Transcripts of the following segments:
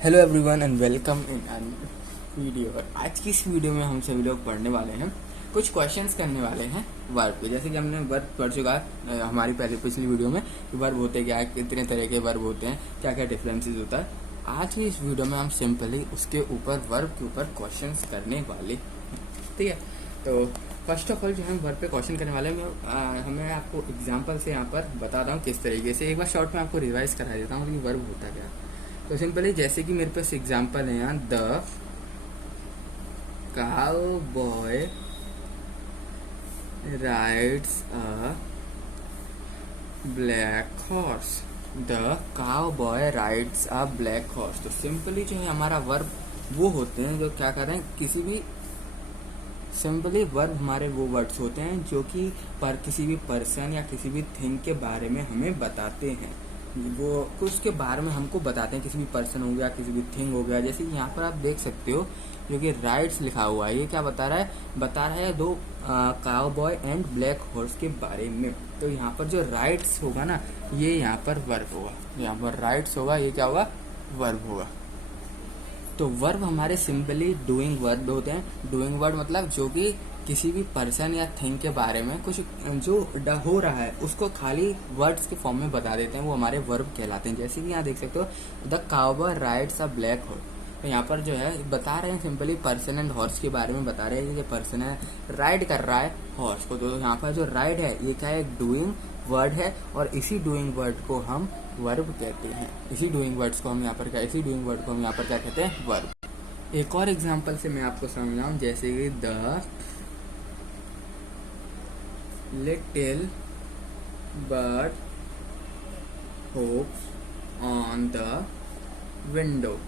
Hello everyone and welcome in video. और आज की इस वीडियो में हम सभी लोग पढ़ने वाले हैं, कुछ क्वेश्चंस करने वाले हैं वर्ब के। जैसे कि हमने वर्ब पढ़ चुका है हमारी पिछली वीडियो में कि वर्ब होते क्या है, कितने तरह के वर्ब होते हैं, क्या क्या डिफरेंसेस होता है। आज की इस वीडियो में हम सिंपली उसके ऊपर वर्ब के ऊपर क्वेश्चंस करने वाले हैं, ठीक है। तो फर्स्ट ऑफ ऑल जो हम वर्ब पे क्वेश्चन करने वाले हैं, हमें आपको एग्जांपल से यहाँ पर बताता हूँ किस तरीके से। एक बार शॉर्ट में आपको रिवाइज करा देता हूँ कि वर्ब होता क्या है। तो सिंपली जैसे कि मेरे पास एग्जांपल है यहाँ, the cowboy rides a black horse. The cowboy rides a black horse. तो सिंपली जो है हमारा वर्ब वो होते हैं जो क्या कर रहे हैं, किसी भी सिंपली वर्ब हमारे वो वर्ड्स होते हैं जो कि पर किसी भी पर्सन या किसी भी थिंग के बारे में हमें बताते हैं। वो कुछ के बारे में हमको बताते हैं, किसी भी पर्सन हो गया, किसी भी थिंग हो गया। जैसे यहाँ पर आप देख सकते हो जो कि राइड्स लिखा हुआ है, ये क्या बता रहा है, बता रहा है दो काउबॉय एंड ब्लैक हॉर्स के बारे में। तो यहाँ पर जो राइड्स होगा ना, ये यहाँ पर वर्ब होगा, यहाँ पर राइड्स होगा, ये क्या होगा, वर्ब होगा। तो वर्ब हमारे सिंपली डूइंग वर्ब होते हैं। डूइंग वर्ब मतलब जो कि किसी भी पर्सन या थिंग के बारे में कुछ जो हो रहा है उसको खाली वर्ड्स के फॉर्म में बता देते हैं, वो हमारे वर्ब कहलाते हैं। जैसे कि यहाँ देख सकते हो, the cowboy rides a black horse. तो यहाँ पर जो है बता रहे हैं सिंपली पर्सन एंड हॉर्स के बारे में बता रहे हैं कि पर्सन है राइड कर रहा है हॉर्स को। तो यहाँ पर जो राइड है ये क्या है, डूइंग वर्ड है, और इसी डूइंग वर्ड को हम वर्ब कहते हैं। इसी डूइंग वर्ड्स को हम यहाँ पर क्या, इसी डूइंग वर्ड को हम यहाँ पर क्या कहते हैं, वर्ब। एक और एग्जांपल से मैं आपको समझाऊं, जैसे कि the little bird hopes on the window.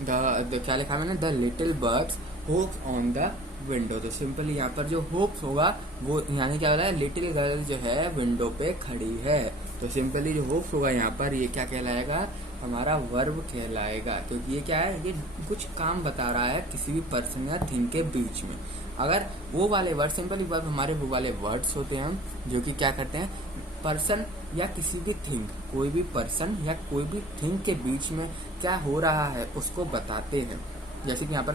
The क्या लिखा मैंने, the little birds hopes on the window. तो सिंपली यहाँ पर जो होप्स होगा वो यानी क्या हो रहा है, लिटिल गर्ल जो है विंडो पे खड़ी है। तो सिंपली जो होप्स होगा यहाँ पर ये क्या कहलाएगा, हमारा वर्ब कहलाएगा, क्योंकि ये क्या है, ये कुछ काम बता रहा है किसी भी पर्सन या थिंग के बीच में। अगर वो वाले वर्ड, सिंपली वर्ब हमारे वो वाले वर्ड्स होते हैं जो कि क्या करते हैं, पर्सन या किसी भी थिंग, कोई भी पर्सन या कोई भी थिंग के बीच में क्या हो रहा है उसको बताते हैं। जैसे कि यहाँ पर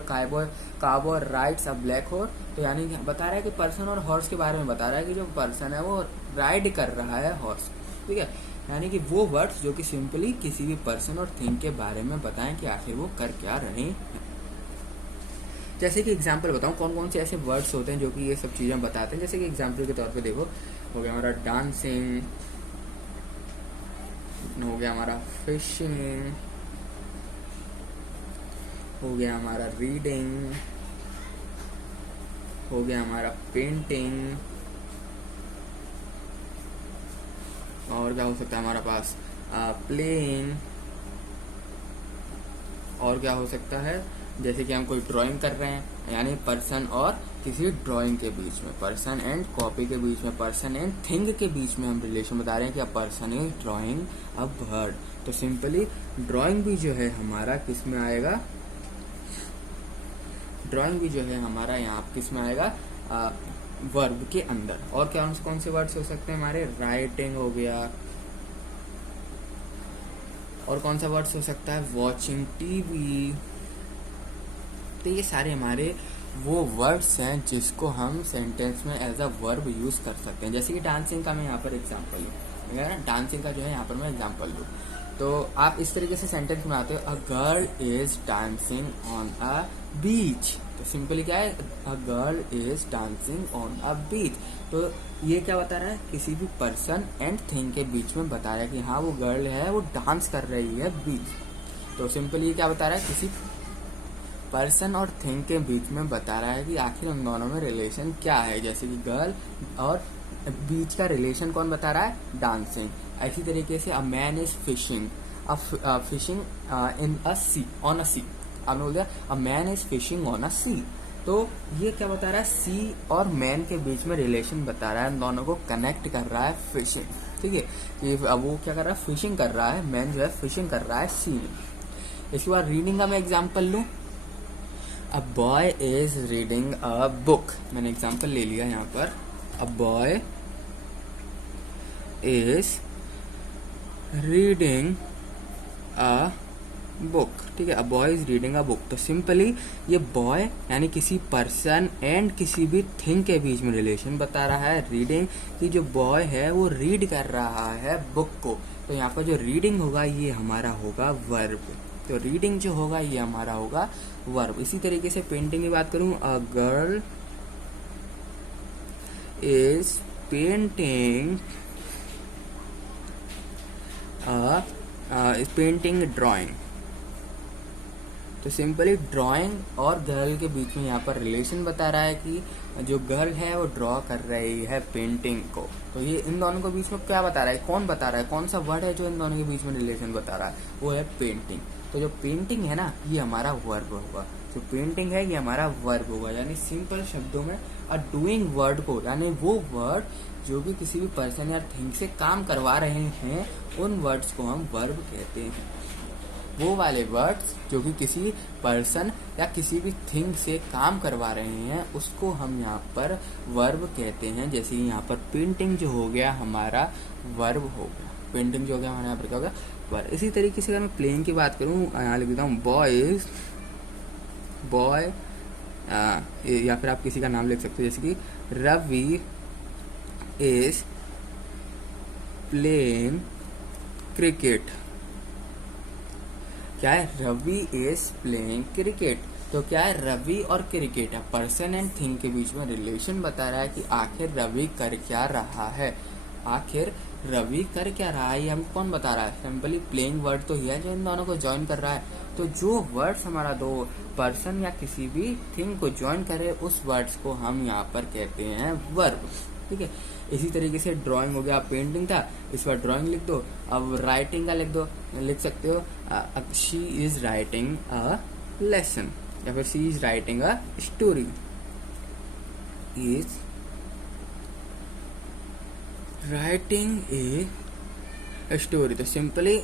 काउबॉय राइड्स अ ब्लैक हॉर्स, तो यानी बता रहा है कि पर्सन और हॉर्स के बारे में बता रहा है कि जो पर्सन है वो राइड कर रहा है हॉर्स, ठीक है। यानी कि वो वर्ड्स जो कि सिंपली किसी भी पर्सन और थिंग के बारे में बताएं कि आखिर वो कर क्या रहे हैं। जैसे कि एग्जाम्पल बताऊं कौन कौन से ऐसे वर्ड्स होते हैं जो कि ये सब चीजें बताते हैं। जैसे कि एग्जाम्पल के तौर पे देखो, हो गया हमारा डांसिंग, हो गया हमारा फिशिंग, हो गया हमारा रीडिंग, हो गया हमारा पेंटिंग, और क्या हो सकता है हमारा पास, प्लेइंग, और क्या हो सकता है, जैसे कि हम कोई ड्राइंग कर रहे हैं, यानी पर्सन और किसी ड्राइंग के बीच में, पर्सन एंड कॉपी के बीच में, पर्सन एंड थिंग के बीच में हम रिलेशन बता रहे हैं कि a person is drawing a bird. तो सिंपली ड्राइंग भी जो है हमारा किस में आएगा, ड्राइंग भी जो है हमारा यहाँ किस में आएगा, वर्ब के अंदर। और क्या कौन से वर्ड्स हो सकते हैं हमारे, राइटिंग हो गया, और कौन सा वर्ड्स हो सकता है, वॉचिंग टीवी। तो ये सारे हमारे वो वर्ड्स हैं जिसको हम सेंटेंस में एज अ वर्ब यूज कर सकते हैं। जैसे कि डांसिंग का मैं यहाँ पर एग्जांपल लूँ, डांसिंग का जो है यहाँ पर मैं एग्जांपल लूँ, तो आप इस तरीके से सेंटेंस बनाते हो, a girl is dancing on a beach. तो सिंपली क्या है, a girl is dancing on a beach. तो ये क्या बता रहा है, किसी भी पर्सन एंड थिंग के बीच में बता रहा है कि हाँ वो गर्ल है वो डांस कर रही है बीच। तो सिंपली ये क्या बता रहा है, किसी पर्सन और थिंग के बीच में बता रहा है कि आखिर उन दोनों में रिलेशन क्या है। जैसे कि गर्ल और बीच का रिलेशन कौन बता रहा है, डांसिंग। ऐसी तरीके से a man is fishing, fishing in a sea, on a sea. आपने बोल दिया a man is fishing on a sea. तो ये क्या बता रहा है, सी और मैन के बीच में रिलेशन बता रहा है, दोनों को कनेक्ट कर रहा है फिशिंग, ठीक है। कि अब वो क्या कर रहा है, फिशिंग कर रहा है, मैन जो है फिशिंग कर रहा है सी में। इसके बाद रीडिंग का मैं एग्जाम्पल लूँ, a boy is reading a book. मैंने एग्जाम्पल ले लिया यहाँ पर, a boy is reading a book, ठीक है, a boy is reading a book. तो सिंपली ये बॉय यानी किसी पर्सन एंड किसी भी थिंग के बीच में रिलेशन बता रहा है। रीडिंग की जो बॉय है वो रीड कर रहा है बुक को, तो यहाँ पर जो रीडिंग होगा ये हमारा होगा वर्ब। तो रीडिंग जो होगा ये हमारा होगा वर्ब। इसी तरीके से पेंटिंग की बात करूं, अ girl is painting painting drawing. तो सिंपली ड्राइंग और गर्ल के बीच में यहाँ पर रिलेशन बता रहा है कि जो गर्ल है वो ड्रॉ कर रही है पेंटिंग को। तो ये इन दोनों के बीच में क्या बता रहा है, कौन बता रहा है, कौन सा वर्ड है जो इन दोनों के बीच में रिलेशन बता रहा है, वो है पेंटिंग। तो जो पेंटिंग है ना ये हमारा वर्ब होगा, जो पेंटिंग है ये हमारा वर्ब होगा। यानी सिंपल शब्दों में अ डूइंग वर्ड को, यानी वो वर्ड जो भी किसी भी पर्सन या थिंग से काम करवा रहे हैं उन वर्ड्स को हम वर्ब कहते हैं। वो वाले वर्ड्स जो कि किसी पर्सन या किसी भी थिंग से काम करवा रहे हैं उसको हम यहाँ पर वर्ब कहते हैं। जैसे यहाँ पर पेंटिंग जो हो गया हमारा वर्ब हो गया, पेंटिंग जो हो गया हमारे यहाँ पर क्या हो गया वर्ब। इसी तरीके से अगर मैं प्लेइंग की बात करूँ, यहाँ लिख देता हूँ बॉयज, बॉय, या फिर आप किसी का नाम लिख सकते हो जैसे कि रवि इज प्लेइंग क्रिकेट। क्या है, रवि इज प्लेइंग क्रिकेट। तो क्या है, रवि और क्रिकेट है, पर्सन एंड थिंग के बीच में रिलेशन बता रहा है कि आखिर रवि कर क्या रहा है, आखिर रवि कर क्या रहा है, ये हम कौन बता रहा है, सिंपली प्लेइंग वर्ड तो ही है जो इन दोनों को ज्वाइन कर रहा है। तो जो वर्ड्स हमारा दो पर्सन या किसी भी थिंग को ज्वाइन करे उस वर्ड्स को हम यहाँ पर कहते हैं वर्ब, ठीक है। इसी तरीके से ड्राइंग हो गया, पेंटिंग था, इस पर ड्राइंग लिख दो। अब राइटिंग का लिख सकते हो, she is writing a lesson, या फिर she is writing a story, is writing a story. तो सिंपली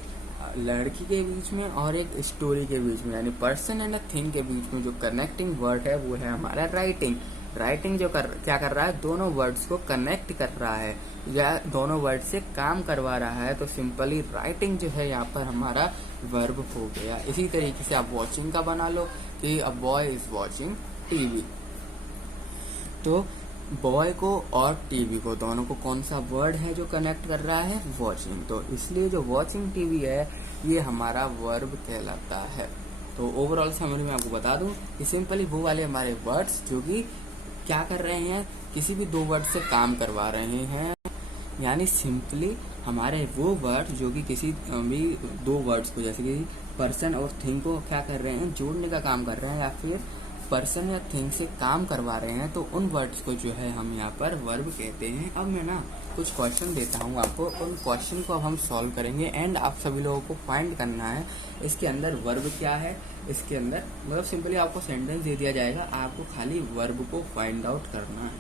लड़की के बीच में और एक स्टोरी के बीच में, यानी पर्सन एंड अ थिंग के बीच में जो कनेक्टिंग वर्ड है वो है हमारा राइटिंग। राइटिंग जो क्या कर रहा है, दोनों वर्ड्स को कनेक्ट कर रहा है या दोनों वर्ड से काम करवा रहा है। तो सिंपली राइटिंग जो है यहाँ पर हमारा वर्ब हो गया। इसी तरीके से आप वॉचिंग का बना लो कि a boy is watching TV. तो बॉय को और टीवी को, दोनों को कौन सा वर्ड है जो कनेक्ट कर रहा है, वॉचिंग। तो इसलिए जो वॉचिंग टीवी है ये हमारा वर्ब कहलाता है। तो ओवरऑल समरी में आपको बता दूं कि सिंपली वो वाले हमारे वर्ड्स जो कि क्या कर रहे हैं, किसी भी दो वर्ड से काम करवा रहे हैं, यानी सिंपली हमारे वो वर्ड जो कि किसी भी दो वर्ड्स को, जैसे कि पर्सन और थिंग को क्या कर रहे हैं, जोड़ने का काम कर रहे हैं, या फिर पर्सन या थिंग से काम करवा रहे हैं, तो उन वर्ड्स को जो है हम यहाँ पर वर्ब कहते हैं। अब मैं ना कुछ क्वेश्चन देता हूँ आपको, उन क्वेश्चन को अब हम सॉल्व करेंगे एंड आप सभी लोगों को फाइंड करना है इसके अंदर वर्ब क्या है। इसके अंदर मतलब सिंपली आपको सेंटेंस दे दिया जाएगा, आपको खाली वर्ब को फाइंड आउट करना है,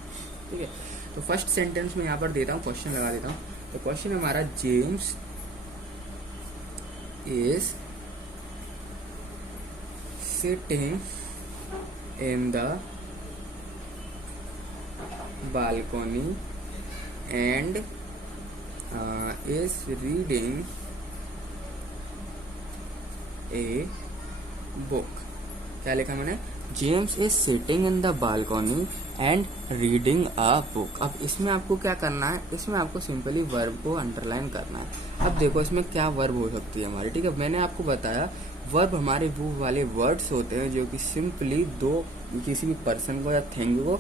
ठीक है। तो फर्स्ट सेंटेंस में यहाँ पर देता हूँ, क्वेश्चन लगा देता हूँ। तो क्वेश्चन हमारा, James is sitting in the balcony and is reading a book। क्या लिखा मैंने, James is sitting in the balcony and reading a book. अब इसमें आपको क्या करना है, इसमें आपको सिंपली वर्ब को अंडरलाइन करना है। अब देखो इसमें क्या वर्ब हो सकती है हमारी, ठीक है। मैंने आपको बताया वर्ब हमारे वो वाले वर्ड्स होते हैं जो कि सिंपली दो किसी भी पर्सन को या थिंग को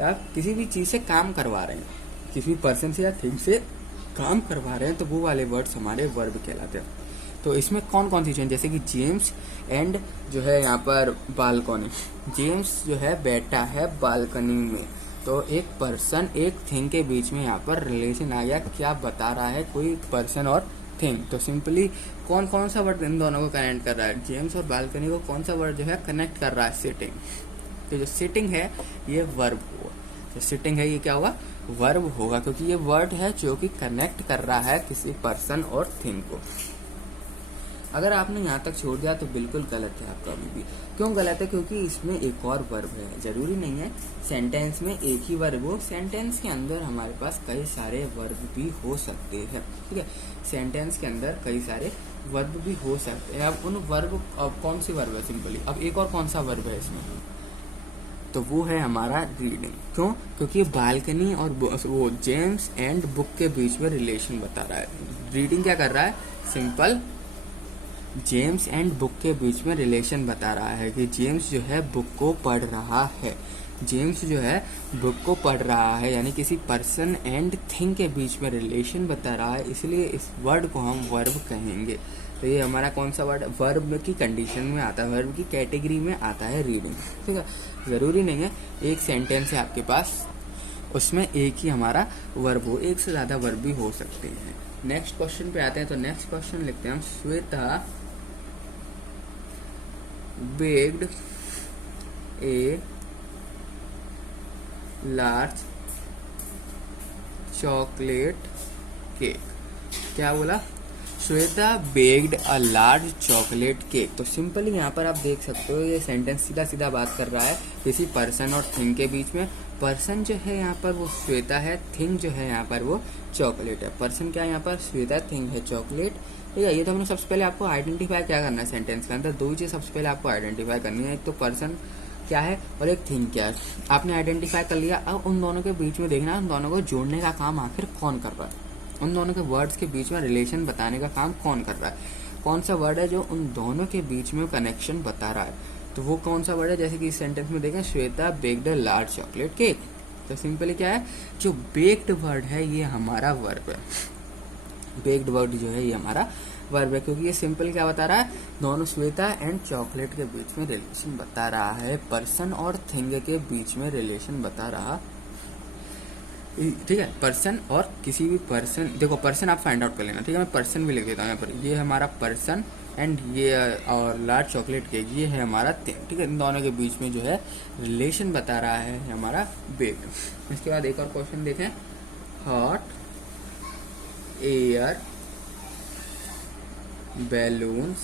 या किसी भी चीज़ से काम करवा रहे हैं, किसी भी पर्सन से या थिंग से काम करवा रहे हैं, तो वो वाले वर्ड्स हमारे वर्ब कहलाते हैं। तो इसमें कौन कौन सी चीज़ें, जैसे कि जेम्स एंड जो है यहाँ पर बालकनी, जेम्स जो है बैठा है बालकनी में, तो एक पर्सन एक थिंग के बीच में यहाँ पर रिलेशन आ गया, क्या बता रहा है, कोई पर्सन और थिंग। तो सिंपली कौन कौन सा वर्ड इन दोनों को कनेक्ट कर रहा है, जेम्स और बालकनी को कौन सा वर्ड जो है कनेक्ट कर रहा है, सिटिंग। तो जो सिटिंग है ये वर्ब होगा, जो सिटिंग है ये क्या होगा, वर्ब होगा, क्योंकि ये वर्ड है जो कि कनेक्ट कर रहा है किसी पर्सन और थिंग को। अगर आपने यहाँ तक छोड़ दिया तो बिल्कुल गलत है आपका अभी भी। क्यों गलत है, क्योंकि इसमें एक और वर्ब है। जरूरी नहीं है सेंटेंस में एक ही वर्ब हो, सेंटेंस के अंदर हमारे पास कई सारे वर्ब भी हो सकते हैं, ठीक है। सेंटेंस के अंदर कई सारे वर्ब भी हो सकते हैं। अब उन वर्ब, अब कौन सी वर्ब है सिंपली, अब एक और कौन सा वर्ब है इसमें, तो वो है हमारा रीडिंग। क्यों? क्योंकि बालकनी और वो जेम्स एंड बुक के बीच में रिलेशन बता रहा है। रीडिंग क्या कर रहा है, सिंपल जेम्स एंड बुक के बीच में रिलेशन बता रहा है कि जेम्स जो है बुक को पढ़ रहा है, जेम्स जो है बुक को पढ़ रहा है, यानी किसी पर्सन एंड थिंग के बीच में रिलेशन बता रहा है, इसलिए इस वर्ड को हम वर्ब कहेंगे। तो ये हमारा कौन सा वर्ड, वर्ब की कंडीशन में आता है, वर्ब की कैटेगरी में आता है रीडिंग। ठीक है, ज़रूरी नहीं है एक सेंटेंस है आपके पास उसमें एक ही हमारा वर्ब हो, एक से ज़्यादा वर्ब भी हो सकते हैं। नेक्स्ट क्वेश्चन पे आते हैं, तो नेक्स्ट क्वेश्चन लिखते हैं हम, Shweta baked a large chocolate cake. क्या बोला, Shweta baked a large chocolate cake. तो सिंपली यहाँ पर आप देख सकते हो ये सेंटेंस सीधा सीधा बात कर रहा है किसी पर्सन और थिंग के बीच में। पर्सन जो है यहाँ पर वो श्वेता है, थिंग जो है यहाँ पर वो चॉकलेट है। पर्सन क्या है यहाँ पर, श्वेता, थिंग है चॉकलेट। ठीक है, ये तो हमने सबसे पहले आपको आइडेंटिफाई क्या करना है सेंटेंस के अंदर, दो ही चीज़ सबसे पहले आपको आइडेंटिफाई करनी है, एक तो पर्सन क्या है और एक थिंग क्या है। आपने आइडेंटिफाई कर लिया, अब उन दोनों के बीच में देखना उन दोनों को जोड़ने का काम आखिर कौन कर रहा है, उन दोनों के वर्ड्स के बीच में रिलेशन बताने का काम कौन कर रहा है, कौन सा वर्ड है जो उन दोनों के बीच में कनेक्शन बता रहा है, तो वो कौन सा वर्ड है। जैसे कि इस सेंटेंस में देखें, Shweta baked a large chocolate cake. तो सिंपली क्या है, जो बेक्ड वर्ड है ये हमारा वर्ब है, बेक्ड वर्ड जो है ये हमारा वर्ब है, क्योंकि ये सिंपल क्या बता रहा है, दोनों श्वेता एंड चॉकलेट के बीच में रिलेशन बता रहा है, पर्सन और थिंग के बीच में रिलेशन बता रहा। ठीक है, पर्सन और किसी भी पर्सन, देखो पर्सन आप फाइंड आउट कर लेना। ठीक है, मैं पर्सन भी लिख देता हूँ यहाँ पर, ये है हमारा पर्सन एंड ये और लार्ज चॉकलेट केक ये है हमारा थिंग। ठीक है, इन दोनों के बीच में जो है रिलेशन बता रहा है हमारा बेक्ड। इसके बाद एक और क्वेश्चन देखें, hot air balloons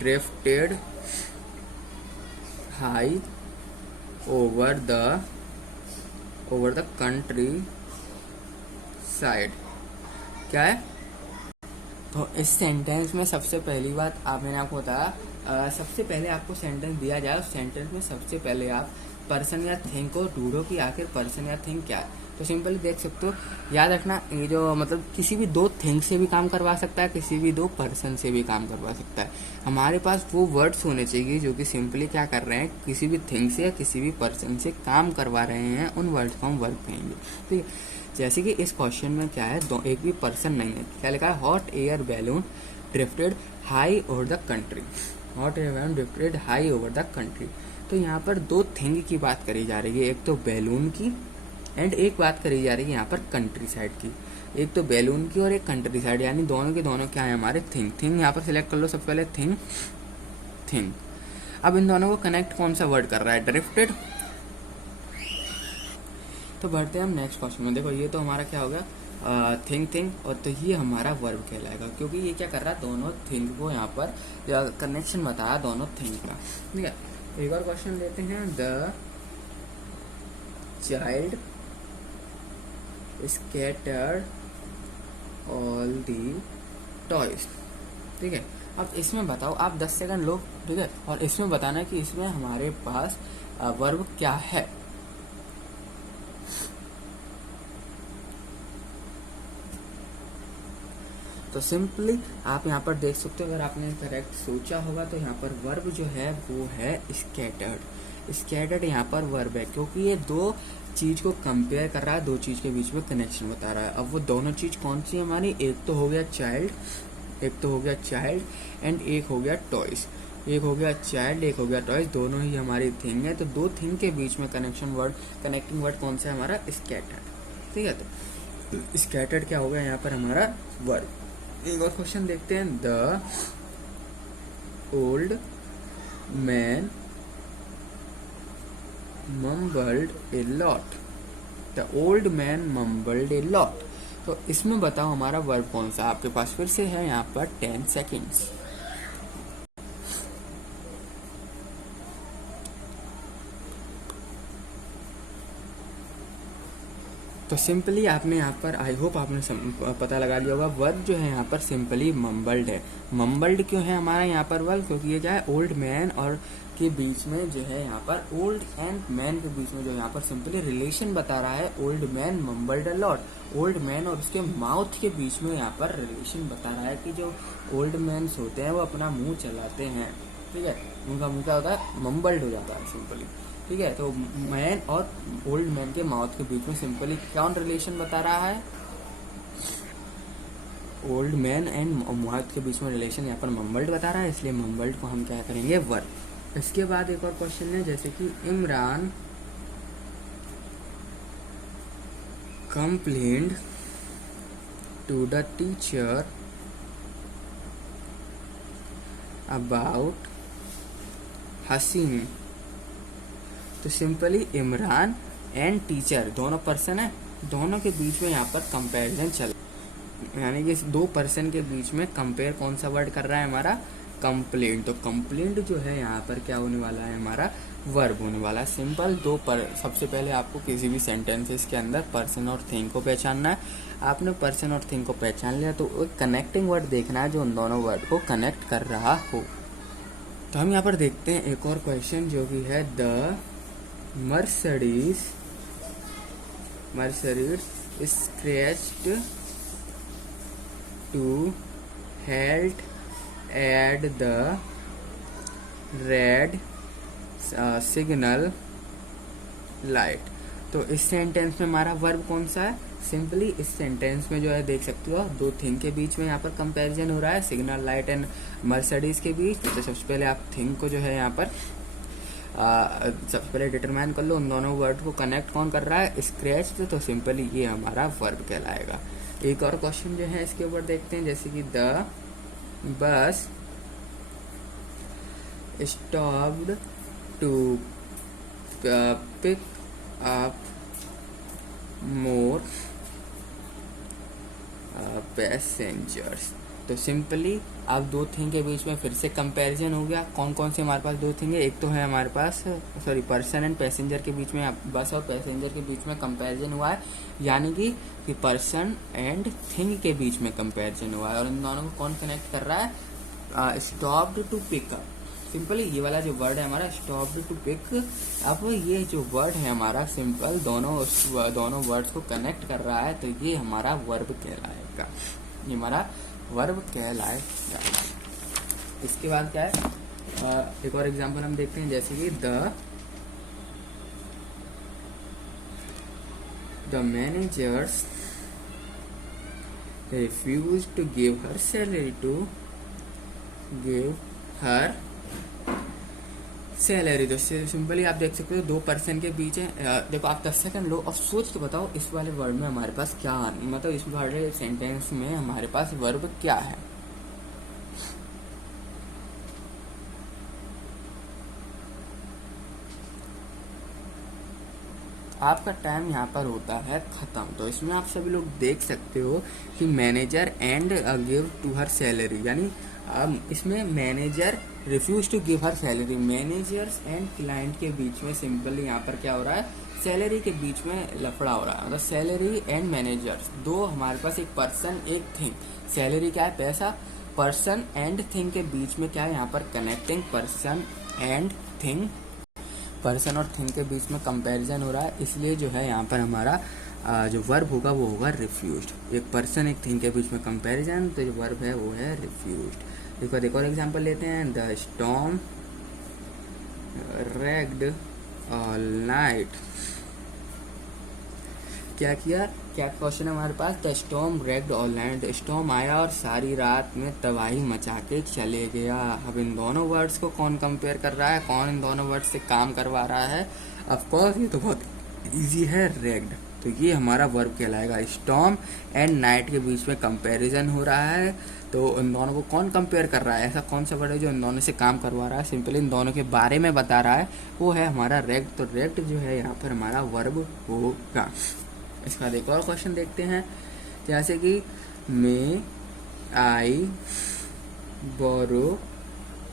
drifted high over the country side। क्या है, तो इस सेंटेंस में सबसे पहली बात आप, मैंने आपको बताया सबसे पहले आपको सेंटेंस दिया जाए, उस सेंटेंस में सबसे पहले आप पर्सन या थिंग को ढूंढो कि आखिर पर्सन या थिंग क्या है। तो सिंपली देख सकते हो, याद रखना ये जो मतलब किसी भी दो थिंग से भी काम करवा सकता है, किसी भी दो पर्सन से भी काम करवा सकता है। हमारे पास वो वर्ड्स होने चाहिए जो कि सिंपली क्या कर रहे हैं, किसी भी थिंग से या किसी भी पर्सन से काम करवा रहे हैं, उन वर्ड्स को हम वर्ब कहेंगे। ठीक है, जैसे कि इस क्वेश्चन में क्या है, दो एक भी पर्सन नहीं है, क्या लिखा है, hot air balloon drifted high over the country, hot air balloon drifted high over the country. तो यहाँ पर दो थिंग की बात करी जा रही है, एक तो बैलून की एंड एक बात करी जा रही है यहाँ पर कंट्री साइड की, एक तो बैलून की और एक कंट्री साइड, यानी दोनों के दोनों क्या है हमारे थिंग। थिंग यहाँ पर सिलेक्ट कर लो सबसे पहले, थिंग थिंग। अब इन दोनों को कनेक्ट कौन सा वर्ड कर रहा है, ड्रिफ्टेड। तो बढ़ते हैं हम नेक्स्ट क्वेश्चन में। देखो ये तो हमारा क्या हो गया, थिंग थिंग, और तो ये हमारा वर्ब कहलाएगा, क्योंकि ये क्या कर रहा है, दोनों थिंग को यहाँ पर कनेक्शन बताया दोनों थिंग का। ठीक है, एक और क्वेश्चन लेते हैं, the child scattered all the toys। ठीक है, अब इसमें बताओ, आप 10 सेकंड लो, ठीक है, और इसमें बताना कि इसमें हमारे पास वर्ब क्या है। तो सिंपली आप यहाँ पर देख सकते हो, अगर आपने करेक्ट सोचा होगा तो यहाँ पर वर्ब जो है वो है स्कैटर्ड। स्कैटर्ड यहाँ पर वर्ब है, क्योंकि ये दो चीज को कंपेयर कर रहा है, दो चीज के बीच में कनेक्शन बता रहा है। अब वो दोनों चीज कौन सी है हमारी, एक तो हो गया चाइल्ड, एक तो हो गया चाइल्ड एंड एक हो गया टॉयज। एक हो गया चाइल्ड, एक हो गया टॉयज, दोनों ही हमारी थिंग है। तो दो थिंग के बीच में कनेक्शन वर्ड, कनेक्टिंग वर्ड कौन सा है हमारा, स्कैटर्ड। ठीक है, तो स्कैटर्ड क्या हो गया यहाँ पर हमारा वर्ब। एक और क्वेश्चन देखते हैं, the old man mumbled a lot। The old man mumbled a lot। तो इसमें बताओ हमारा वर्ब कौन सा, आपके पास फिर से है यहाँ पर 10 सेकेंड्स। तो सिंपली आपने यहाँ पर आई होप आपने पता लगा लिया होगा, वर्ब जो है यहाँ पर सिंपली मम्बल्ड है। मम्बल्ड क्यों है हमारा यहाँ पर वर्ब? क्योंकि ये क्या है, ओल्ड मैन और के बीच में जो है यहाँ पर, ओल्ड एंड मैन के बीच में जो यहाँ पर सिंपली रिलेशन बता रहा है। Old man mumbled a lot, old man और उसके माउथ के बीच में यहाँ पर रिलेशन बता रहा है कि जो ओल्ड मैन होते हैं वो अपना मुंह चलाते हैं, ठीक है, उनका मुंह क्या होता है, मम्बल्ड हो जाता है सिंपली, ठीक है। तो मैन और ओल्ड मैन के माउथ के बीच में सिंपली कौन रिलेशन बता रहा है, ओल्ड मैन एंड माउथ के बीच में रिलेशन यहाँ पर मम्बल्ड बता रहा है, इसलिए मम्बल्ड को हम क्या करेंगे, वर्ब। इसके बाद एक और क्वेश्चन है, जैसे कि Imran complained to the teacher about Haseen. तो सिंपली इमरान एंड टीचर दोनों पर्सन है, दोनों के बीच में यहाँ पर कंपैरिजन चल, यानी कि दो पर्सन के बीच में कंपेयर कौन सा वर्ड कर रहा है हमारा, कंप्लेंट। तो कंप्लेंट जो है यहाँ पर क्या होने वाला है, हमारा वर्ब होने वाला है। सिंपल सबसे पहले आपको किसी भी सेंटेंसेस के अंदर पर्सन और थिंग को पहचानना है। आपने पर्सन और थिंग को पहचान लिया तो एक कनेक्टिंग वर्ड देखना है जो उन दोनों वर्ड को कनेक्ट कर रहा हो। तो हम यहाँ पर देखते हैं एक और क्वेश्चन जो कि है, the Mercedes scratched to halt at the red signal light। तो इस सेंटेंस में हमारा वर्ब कौन सा है, सिंपली इस सेंटेंस में जो है देख सकते हो दो थिंग के बीच में यहाँ पर कंपैरिजन हो रहा है, सिग्नल लाइट एंड मर्सिडीज के बीच। तो सबसे पहले आप थिंग को जो है यहाँ पर सबसे पहले डिटरमाइन कर लो, उन दोनों वर्ड को कनेक्ट कौन कर रहा है, स्क्रैच। तो सिंपली ये हमारा वर्ब कहलाएगा। एक और क्वेश्चन जो है इसके ऊपर देखते हैं, जैसे कि the bus stopped to pick up more passengers. तो सिंपली अब दो थिंग के बीच में फिर से कंपैरिजन हो गया। कौन कौन से हमारे पास दो थिंग है, एक तो है हमारे पास पर्सन एंड पैसेंजर के बीच में, बस और पैसेंजर के बीच में कंपैरिजन हुआ है, यानी कि पर्सन एंड थिंग के बीच में कंपैरिजन हुआ है। और इन दोनों को कौन कनेक्ट कर रहा है, stopped to pick up. Simply ये वाला जो वर्ड है हमारा स्टॉप्ड टू पिक अप, ये जो वर्ड है हमारा सिंपल दोनों वर्ड्स को कनेक्ट कर रहा है, तो ये हमारा वर्ब कहलाएगा, ये हमारा वर्ब कहलाएगा। इसके बाद क्या है, एक और एग्जांपल हम देखते हैं, जैसे कि the managers refuse to give her salary तो सिंपली आप देख सकते हो दो पर्सन के बीच है। देखो आप 10 सेकंड लो और सोच के बताओ इस वाले वर्ड में हमारे पास क्या, मतलब इस वाले सेंटेंस में हमारे पास वर्ब क्या है। आपका टाइम यहाँ पर होता है खत्म। तो इसमें आप सभी लोग देख सकते हो कि manager and give to her salary, यानी इसमें manager refuse to give her salary, managers and client के बीच में सिंपली यहाँ पर क्या हो रहा है, सैलरी के बीच में लफड़ा हो रहा है। मतलब सैलरी एंड मैनेजर्स दो हमारे पास, एक पर्सन एक थिंग, सैलरी क्या है पैसा, पर्सन एंड थिंग के बीच में क्या है यहाँ पर connecting, person and thing, person और थिंग के बीच में कंपैरिजन हो रहा है, इसलिए जो है यहाँ पर हमारा जो वर्ब होगा वो होगा रिफ्यूज्ड। एक पर्सन एक थिंग के बीच में कंपैरिजन, तो जो वर्ब है वो है रिफ्यूज्ड। एक और एग्जांपल लेते हैं, the storm raged all night. क्या किया, क्या क्वेश्चन है हमारे पास, the storm raged all night, storm आया और सारी रात में तबाही मचा के चले गया। अब इन दोनों वर्ड्स को कौन कंपेयर कर रहा है, कौन इन दोनों वर्ड्स से काम करवा रहा है, ऑफ कोर्स ये तो बहुत इजी है, रैग्ड। तो ये हमारा वर्ब कहलाएगा। स्टॉर्म एंड नाइट के बीच में कंपैरिजन हो रहा है, तो इन दोनों को कौन कंपेयर कर रहा है, ऐसा कौन सा वर्ड है जो इन दोनों से काम करवा रहा है, सिंपली इन दोनों के बारे में बता रहा है, वो है हमारा रैग्ड। तो रैग्ड जो है यहाँ पर हमारा वर्ब होगा। इसके बाद एक और क्वेश्चन देखते हैं, जैसे कि may I borrow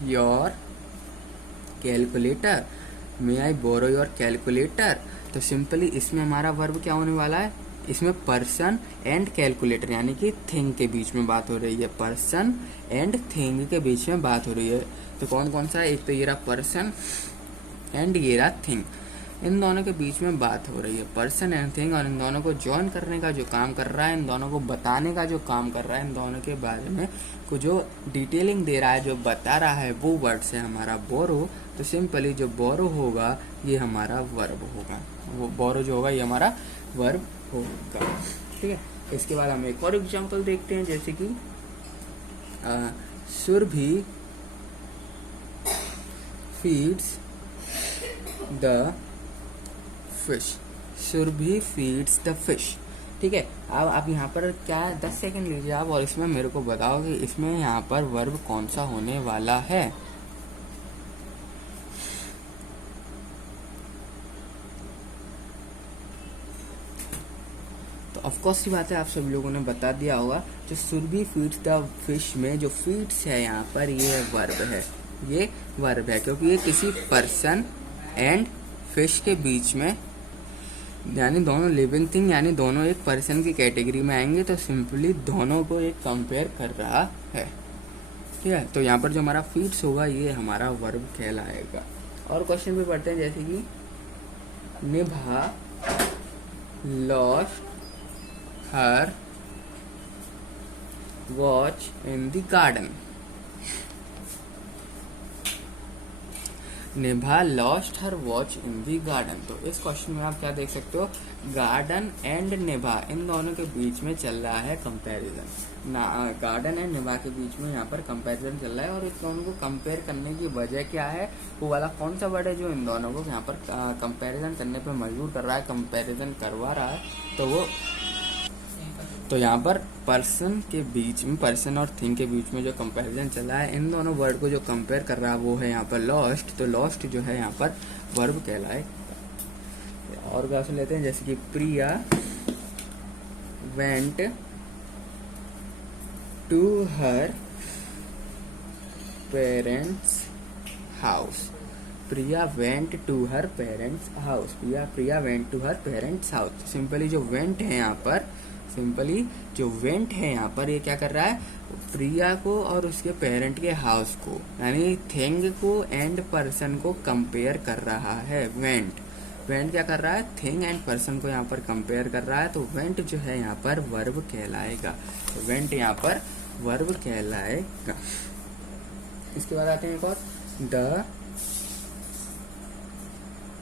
your calculator, may I borrow your calculator. तो सिंपली इसमें हमारा वर्ब क्या होने वाला है, इसमें पर्सन एंड कैलकुलेटर यानी कि थिंग के बीच में बात हो रही है, पर्सन एंड थिंग के बीच में बात हो रही है। तो कौन कौन सा है, एक तो ये रहा पर्सन एंड ये रहा थिंग, इन दोनों के बीच में बात हो रही है, पर्सन एंड थिंग, और इन दोनों को जॉइन करने का जो काम कर रहा है, इन दोनों को बताने का जो काम कर रहा है, इन दोनों के बारे में को जो डिटेलिंग दे रहा है, जो बता रहा है, वो वर्ड है हमारा बोरो। तो सिंपली जो बोरो होगा ये हमारा वर्ब होगा, वो बोरो जो होगा ये हमारा वर्ब होगा। ठीक है, इसके बाद हम एक और एग्जांपल देखते हैं, जैसे कि Surabhi feeds the fish, Surabhi feeds the fish. ठीक है, अब आप यहाँ पर क्या 10 सेकंड लीजिए आप, और इसमें मेरे को बताओ कि इसमें यहाँ पर वर्ब कौन सा होने वाला है। तो ऑफकोर्स की बात है, आप सभी लोगों ने बता दिया होगा, जो सुरभि फीड्स द फिश में जो फीड्स है यहाँ पर ये वर्ब है, ये वर्ब है, क्योंकि ये किसी पर्सन एंड फिश के बीच में, यानी दोनों लिविंग थिंग, यानी दोनों एक पर्सन की कैटेगरी में आएंगे, तो सिंपली दोनों को एक कंपेयर कर रहा है। ठीक है, तो यहाँ पर जो हमारा फीड्स होगा ये हमारा वर्ब कहलाएगा। और क्वेश्चन भी पढ़ते हैं, जैसे कि Nibha lost her watch in the garden, Nibha lost her watch in the garden. तो इस क्वेश्चन में आप क्या देख सकते हो, गार्डन एंड निभा इन दोनों के बीच में चल रहा है कंपैरिजन, गार्डन एंड निभा के बीच में यहाँ पर कंपैरिजन चल रहा है, और इस दोनों को कंपेयर करने की वजह क्या है, वो वाला कौन सा वर्ड है जो इन दोनों को यहाँ पर कंपैरिजन करने पर मजबूर कर रहा है, कंपैरिजन करवा रहा है। तो यहाँ पर पर्सन के बीच में, पर्सन और थिंग के बीच में जो कंपैरिजन चल रहा है, इन दोनों वर्ड को जो कंपेयर कर रहा है वो है यहाँ पर लॉस्ट। तो लॉस्ट जो है यहाँ पर वर्ब कहलाए। और क्वेश्चन लेते हैं, जैसे कि Priya went to her parents house, Priya went to her parents house, Priya went to her parents house. Simply जो वेंट है यहाँ पर, सिंपली जो वेंट है यहाँ पर, ये क्या कर रहा है, प्रिया को और उसके पेरेंट के हाउस को, यानी थिंग को एंड पर्सन को कंपेयर कर रहा है। वेंट क्या कर रहा है, थिंग एंड पर्सन को यहाँ पर कंपेयर कर रहा है, तो वेंट जो है यहाँ पर वर्ब कहलाएगा, तो वेंट यहाँ पर वर्ब कहलाएगा। इसके बाद आते हैं एक और,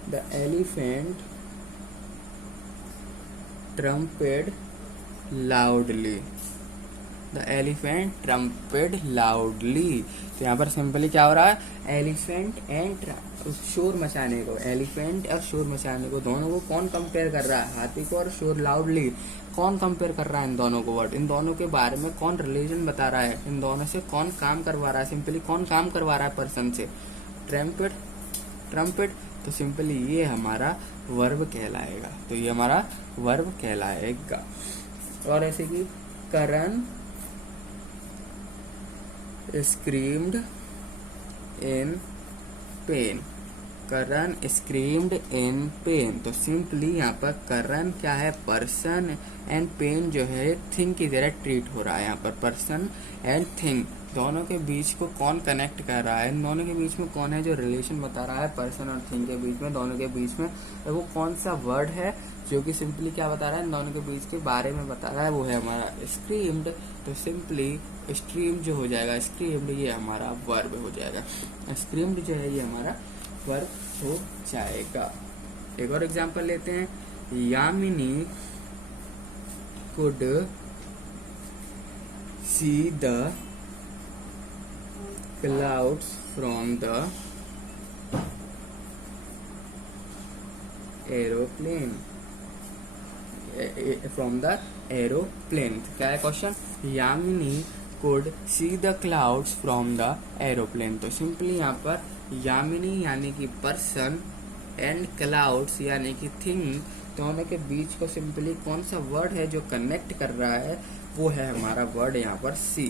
the elephant trumpeted loudly, the elephant trumpeted loudly. तो यहाँ पर सिंपली क्या हो रहा है, एलिफेंट एंड शोर मचाने को, एलिफेंट और शोर मचाने को, दोनों को कौन कंपेयर कर रहा है, हाथी को और शोर लाउडली, कौन कंपेयर कर रहा है इन दोनों को वर्ड, इन दोनों के बारे में कौन रिलेशन बता रहा है, इन दोनों से कौन काम करवा रहा है, सिंपली कौन काम करवा रहा है पर्सन से, ट्रम्पेड। तो सिंपली ये हमारा वर्ब कहलाएगा, तो ये हमारा वर्ब कहलाएगा। और ऐसे कि Karan screamed in pain, Karan screamed in pain. तो सिंपली यहाँ पर करण क्या है, पर्सन, एंड पेन जो है थिंग की तरह ट्रीट हो रहा है। यहाँ पर पर्सन एंड थिंग दोनों के बीच को कौन कनेक्ट कर रहा है, इन दोनों के बीच में कौन है जो रिलेशन बता रहा है पर्सन और थिंग के बीच में, दोनों के बीच में, वो कौन सा वर्ड है जो कि सिंपली क्या बता रहा है, इन दोनों के बीच के बारे में बता रहा है, वो है हमारा स्क्रीम्ड। तो सिंपली स्ट्रीम जो हो जाएगा, स्क्रीम्ड, ये हमारा वर्ब हो जाएगा, स्क्रीम्ड जो है ये हमारा वर्ब हो जाएगा। एक और एग्जांपल लेते हैं, Yamini could see the clouds from the aeroplane, क्या है question, Yamini could see the clouds from the aeroplane। तो सिंपली यहाँ पर यामिनी यानी कि पर्सन एंड क्लाउड्स यानी कि थिंग, दोनों के बीच को सिंपली कौन सा वर्ड है जो कनेक्ट कर रहा है, वो है हमारा वर्ड यहाँ पर सी।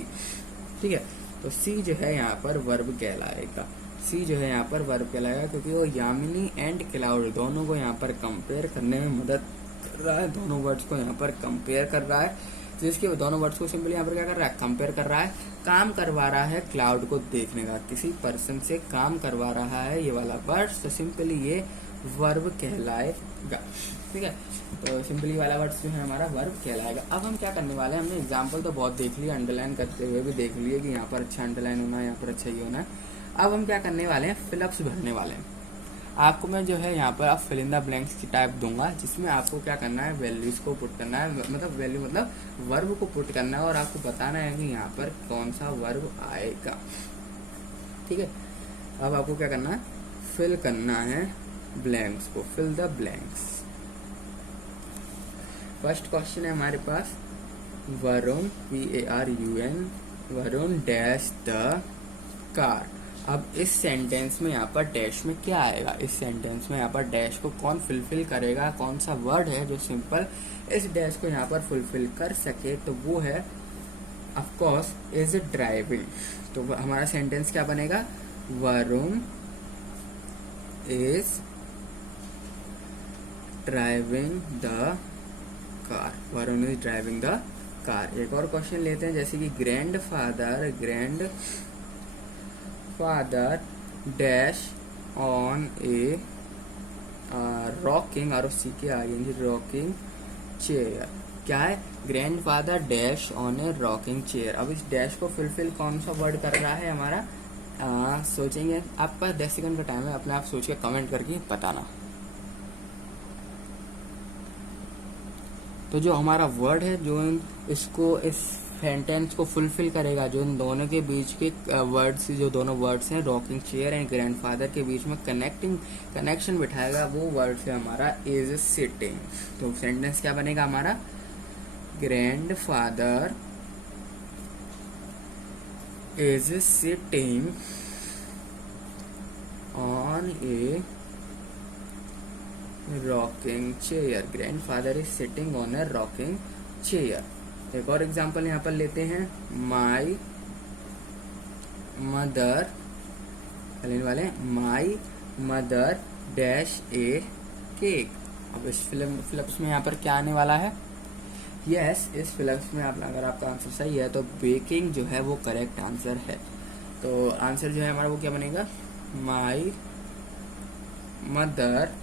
ठीक है, तो सी जो है यहाँ पर वर्ब कहलाएगा, सी जो है यहाँ पर वर्ब कहलाएगा, क्योंकि वो यामिनी एंड क्लाउड दोनों को यहाँ पर कंपेयर करने में मदद कर रहा है, दोनों वर्ड्स को यहाँ पर कंपेयर कर रहा है। जिसके दोनों वर्ड्स को सिंपली यहाँ पर क्या कर रहा है, कंपेयर कर रहा है, काम करवा रहा है क्लाउड को देखने का, किसी पर्सन से काम करवा रहा है ये वाला वर्ड, तो सिंपली ये वर्ब कहलाएगा। ठीक है, तो सिंपली वाला वर्ड जो है हमारा वर्ब कहलाएगा। अब हम क्या करने वाले हैं, हमने एग्जाम्पल तो बहुत देख लिया, अंडरलाइन करते हुए भी देख लिए कि यहाँ पर अच्छा अंडरलाइन होना है, यहाँ पर अच्छा ये होना है। अब हम क्या करने वाले हैं, फिलअप्स भरने वाले हैं। आपको मैं जो है यहाँ पर आप फिल इन द ब्लैंक्स की टाइप दूंगा, जिसमें आपको क्या करना है, वैल्यूज को पुट करना है, मतलब वैल्यू मतलब वर्ब को पुट करना है और आपको बताना है कि यहाँ पर कौन सा वर्ब आएगा। ठीक है, अब आपको क्या करना है, फिल करना है ब्लैंक्स को, fill the blanks. First question है हमारे पास, Varun VARUN, Varun dash the car. अब इस सेंटेंस में यहाँ पर डैश में क्या आएगा, इस सेंटेंस में यहाँ पर डैश को कौन फुलफिल करेगा, कौन सा वर्ड है जो सिंपल इस डैश को यहाँ पर फुलफिल कर सके, तो वो है ऑफ कोर्स इज ड्राइविंग। तो हमारा सेंटेंस क्या बनेगा, Varun is driving the car, Varun is driving the car. एक और क्वेश्चन लेते हैं, जैसे कि grand father dash on A rocking rocking chair. क्या है, grand father dash on A rocking chair. अब इस डैश को फुलफिल कौन सा वर्ड कर रहा है हमारा, सोचेंगे, आपका 10 सेकंड का टाइम है, अपने आप सोच के कमेंट करके बताना। तो जो हमारा वर्ड है जो इसको इस सेंटेंस को फुलफिल करेगा, जो इन दोनों के बीच के वर्ड्स, जो दोनों वर्ड्स हैं रॉकिंग चेयर एंड ग्रैंडफादर के बीच में कनेक्शन बिठाएगा, वो वर्ड है हमारा इज सिटिंग। तो सेंटेंस क्या बनेगा हमारा, grandfather is sitting on A rocking chair, grandfather is sitting on A rocking chair. एक और एग्जांपल यहाँ पर लेते हैं, माई मदर, लेने वाले my mother dash A cake. अब इस फिलप्स में यहाँ पर क्या आने वाला है, यस, इस फिलप्स में आप अगर आपका आंसर सही है तो बेकिंग जो है वो करेक्ट आंसर है। तो आंसर जो है हमारा वो क्या बनेगा, my mother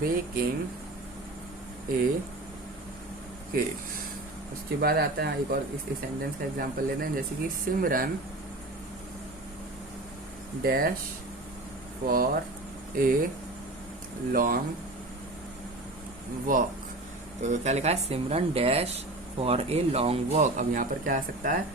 baking A cake. उसके बाद आता है एक और इस सेंटेंस का एग्जांपल लेते हैं, जैसे कि Simran dash for a long walk. तो क्या लिखा है, Simran dash for a long walk. अब यहाँ पर क्या आ सकता है,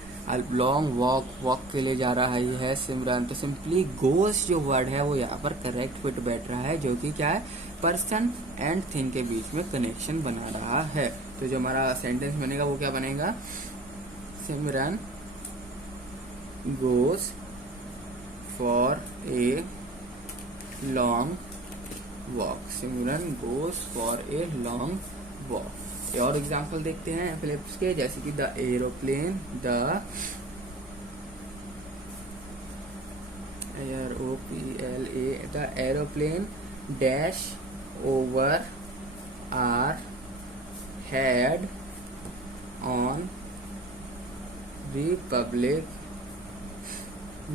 लॉन्ग वॉक के लिए जा रहा है, ये है सिमरन। तो सिंपली गोस जो वर्ड है वो यहाँ पर करेक्ट फिट बैठ रहा है, जो कि क्या है, पर्सन एंड थिंग के बीच में कनेक्शन बना रहा है। तो जो हमारा सेंटेंस बनेगा वो क्या बनेगा, Simran goes for a long walk, Simran goes for a long walk. और एग्जांपल देखते हैं फिलिप्स के, जैसे कि the aeroplane, the aeroplane dash over our head on Republic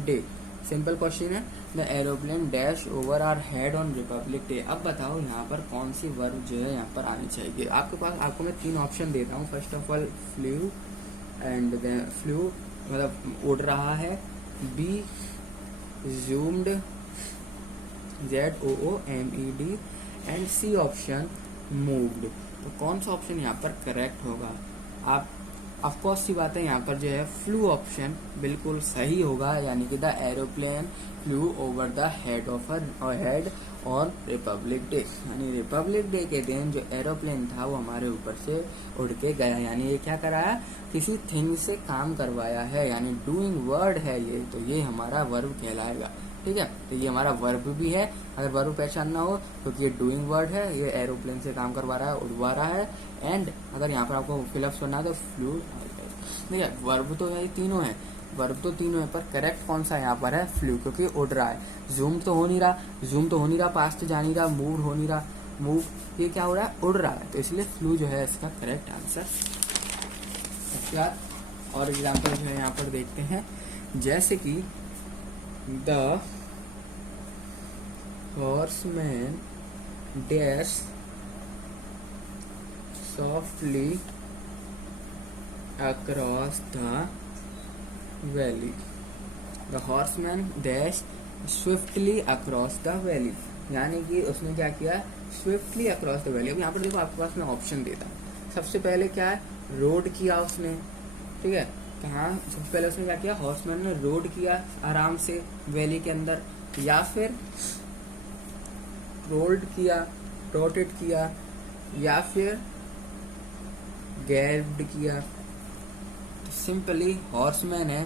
Day. Simple question है, the aeroplane dash over our head on Republic Day. अब बताओ यहाँ पर कौन सी वर्ब जो है यहाँ पर आनी चाहिए। आपके पास, आपको मैं 3 ऑप्शन देता हूँ। First of all flew and flew मतलब उड़ रहा है, B zoomed ZOOMED and C option moved. तो कौन सा ऑप्शन यहाँ पर करेक्ट होगा, आप ऑफकोर्स सी बात है, यहाँ पर जो है फ्लू ऑप्शन बिल्कुल सही होगा, यानी कि the aeroplane flu over the head of head on Republic day. यानी रिपब्लिक डे के दिन जो एरोप्लेन था वो हमारे ऊपर से उड़ के गया, यानी ये क्या कराया, किसी थिंग से काम करवाया है, यानी डूइंग वर्ड है ये, तो ये हमारा वर्ब कहलाएगा। ठीक है, तो ये हमारा वर्ब भी है। अगर वर्ब पहचानना हो क्योंकि ये डूइंग वर्ड है, ये एरोप्लेन से काम करवा रहा है, उड़वा रहा है। एंड अगर यहाँ पर आपको फिलअप्स करना है तो फ्लू, देखिए वर्ब तो ये तीनों है, वर्ब तो तीनों है, पर करेक्ट कौन सा यहाँ पर है, फ्लू, क्योंकि उड़ रहा है। जूम तो हो नहीं रहा, पास तो जा नहीं रहा, मूव हो नहीं रहा, मूव, ये क्या हो रहा है, उड़ रहा है, तो इसलिए फ्लू जो है इसका करेक्ट आंसर। उसके बाद और एग्जाम्पल जो है यहाँ पर देखते हैं, जैसे कि the horseman dash softly across the valley. The horseman dash swiftly across the valley, यानी कि उसने क्या किया, स्विफ्टली अक्रॉस द वैली। अब यहाँ पर देखो आपके पास मैं ऑप्शन देता हूँ। सबसे पहले क्या है, रोड किया उसने, ठीक है, कहाँ, सबसे पहले उसने क्या किया, हॉर्समैन ने रोड किया आराम से वैली के अंदर, या फिर रोल्ड किया, रोटेट किया, या फिर गैल्ड किया। सिंपली हॉर्समैन है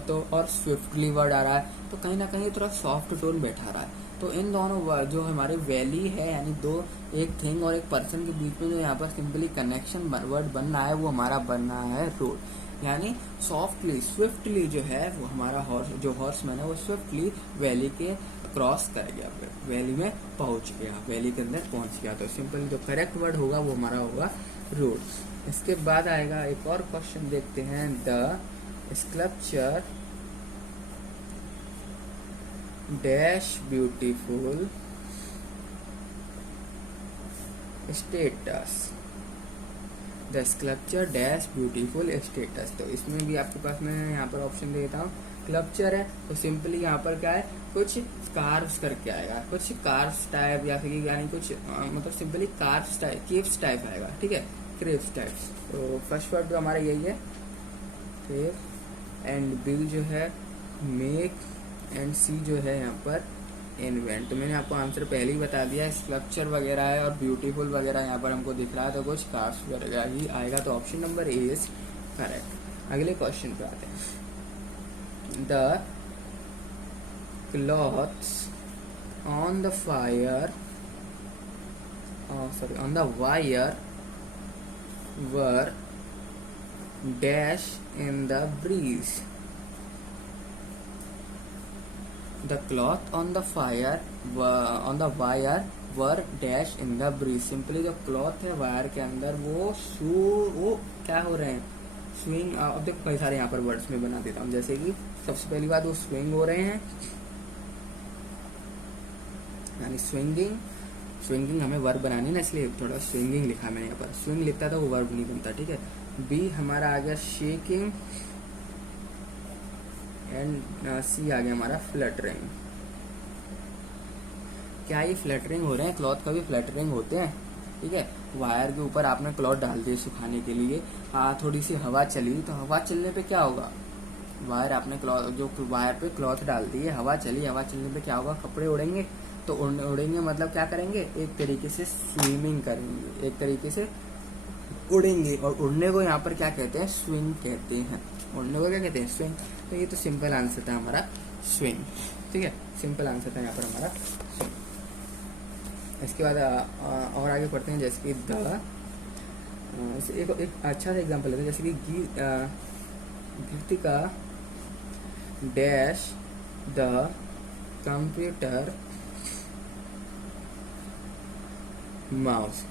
तो और स्विफ्टली वर्ड आ रहा है, तो कहीं ना कहीं थोड़ा सॉफ्ट टोन बैठा रहा है। तो इन दोनों वर्ड जो हमारे वैली है, यानी दो, एक थिंग और एक पर्सन के बीच में जो यहाँ पर सिंपली कनेक्शन वर्ड बन रहा है, वो हमारा बन रहा है रोड। यानी सॉफ्टली, स्विफ्टली जो है वो हमारा जो हॉर्समैन है वो स्विफ्टली वैली के क्रॉस कर गया, वैली में पहुंच गया, वैली के अंदर पहुंच गया। तो सिंपली जो करेक्ट वर्ड होगा वो हमारा होगा रोड। इसके बाद आएगा एक और क्वेश्चन, देखते हैं, the sculpture dash beautiful status. The sculpture dash beautiful status. तो इसमें भी आपके पास मैं यहाँ पर ऑप्शन देता हूँ। स्कल्पचर है तो सिंपली यहाँ पर क्या है, कुछ कार्व्स करके आएगा, कुछ कार्व्स टाइप, या फिर यानी कुछ मतलब simply carves type, caves type आएगा, ठीक है, क्रेव्स टाइप्स। तो फर्स्ट वर्ड जो हमारा यही है, क्रेव, एंड बिल जो है मेक, एंड सी जो है यहाँ पर इन्वेंट। तो मैंने आपको आंसर पहले ही बता दिया, स्ट्रक्चर वगैरह है और ब्यूटीफुल वगैरह यहाँ पर हमको दिख रहा है, तो कुछ कार्स वगैरह ही आएगा। तो option number A is correct. अगले क्वेश्चन पे आते हैं। The clothes on the fire, sorry, on the wire were dash in the breeze. The cloth on the fire on the wire were dash in the breeze। Simply जो cloth है wire के अंदर वो क्या हो रहे हैं, स्विंग। अब देखो कई सारे यहाँ पर वर्ड्स में बना देता हूँ, जैसे कि सबसे पहली बात वो स्विंग हो रहे हैं, यानी स्विंगिंग। स्विंगिंग हमें वर्ब बनानी ना, इसलिए थोड़ा स्विंगिंग लिखा मैंने यहाँ पर, स्विंग लिखता था वो वर्ब नहीं बनता, ठीक है। बी हमारा आ गया शेकिंग, एंड सी आ गया हमारा फ्लटरिंग। क्या ये फ्लटरिंग हो रहे हैं, क्लॉथ का भी फ्लटरिंग होते हैं, ठीक है। वायर के ऊपर आपने क्लॉथ डाल दिए सुखाने के लिए, थोड़ी सी हवा चली, तो हवा चलने पे क्या होगा, वायर आपने क्लॉथ, जो वायर पे क्लॉथ डाल दी है, हवा चली, हवा चलने पे क्या होगा, कपड़े उड़ेंगे। तो उड़ेंगे मतलब क्या करेंगे, एक तरीके से स्विमिंग करेंगे, एक तरीके से उड़ेंगे। और उड़ने को यहाँ पर क्या कहते हैं, स्विंग कहते हैं। उड़ने को क्या कहते हैं, स्विंग। तो ये तो सिंपल आंसर था हमारा स्विंग, ठीक है, सिंपल आंसर था यहाँ पर हमारा स्विंग। इसके बाद और आगे पढ़ते हैं, जैसे कि एक अच्छा सा एग्जांपल लेते हैं, जैसे कि Geetika dash the computer mouse.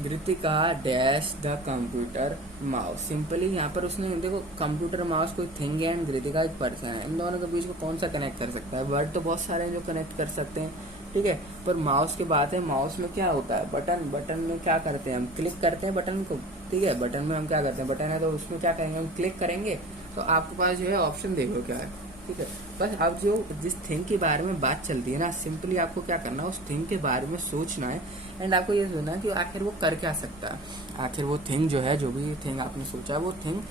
Geetika dash the computer mouse. Simply यहाँ पर उसने देखो, कंप्यूटर माउस कोई थिंग है एंड गीतिका एक पर्सन है, इन दोनों के बीच में कौन सा कनेक्ट कर सकता है। वर्ड तो बहुत सारे हैं जो कनेक्ट कर सकते हैं, ठीक है, पर माउस की बात है, माउस में क्या होता है, बटन। बटन में क्या करते हैं हम, क्लिक करते हैं बटन को, ठीक है, बटन में हम क्या करते हैं, बटन है तो उसमें क्या करेंगे, हम क्लिक करेंगे। तो आपके पास जो है ऑप्शन देखो क्या है, ठीक है। बस आप जो जिस थिंग के बारे में बात चलती है ना, सिंपली आपको क्या करना है, उस थिंग के बारे में सोचना है, एंड आपको ये सोचना है कि आखिर वो कर क्या सकता है, आखिर वो थिंग जो है, जो भी थिंग आपने सोचा वो थिंग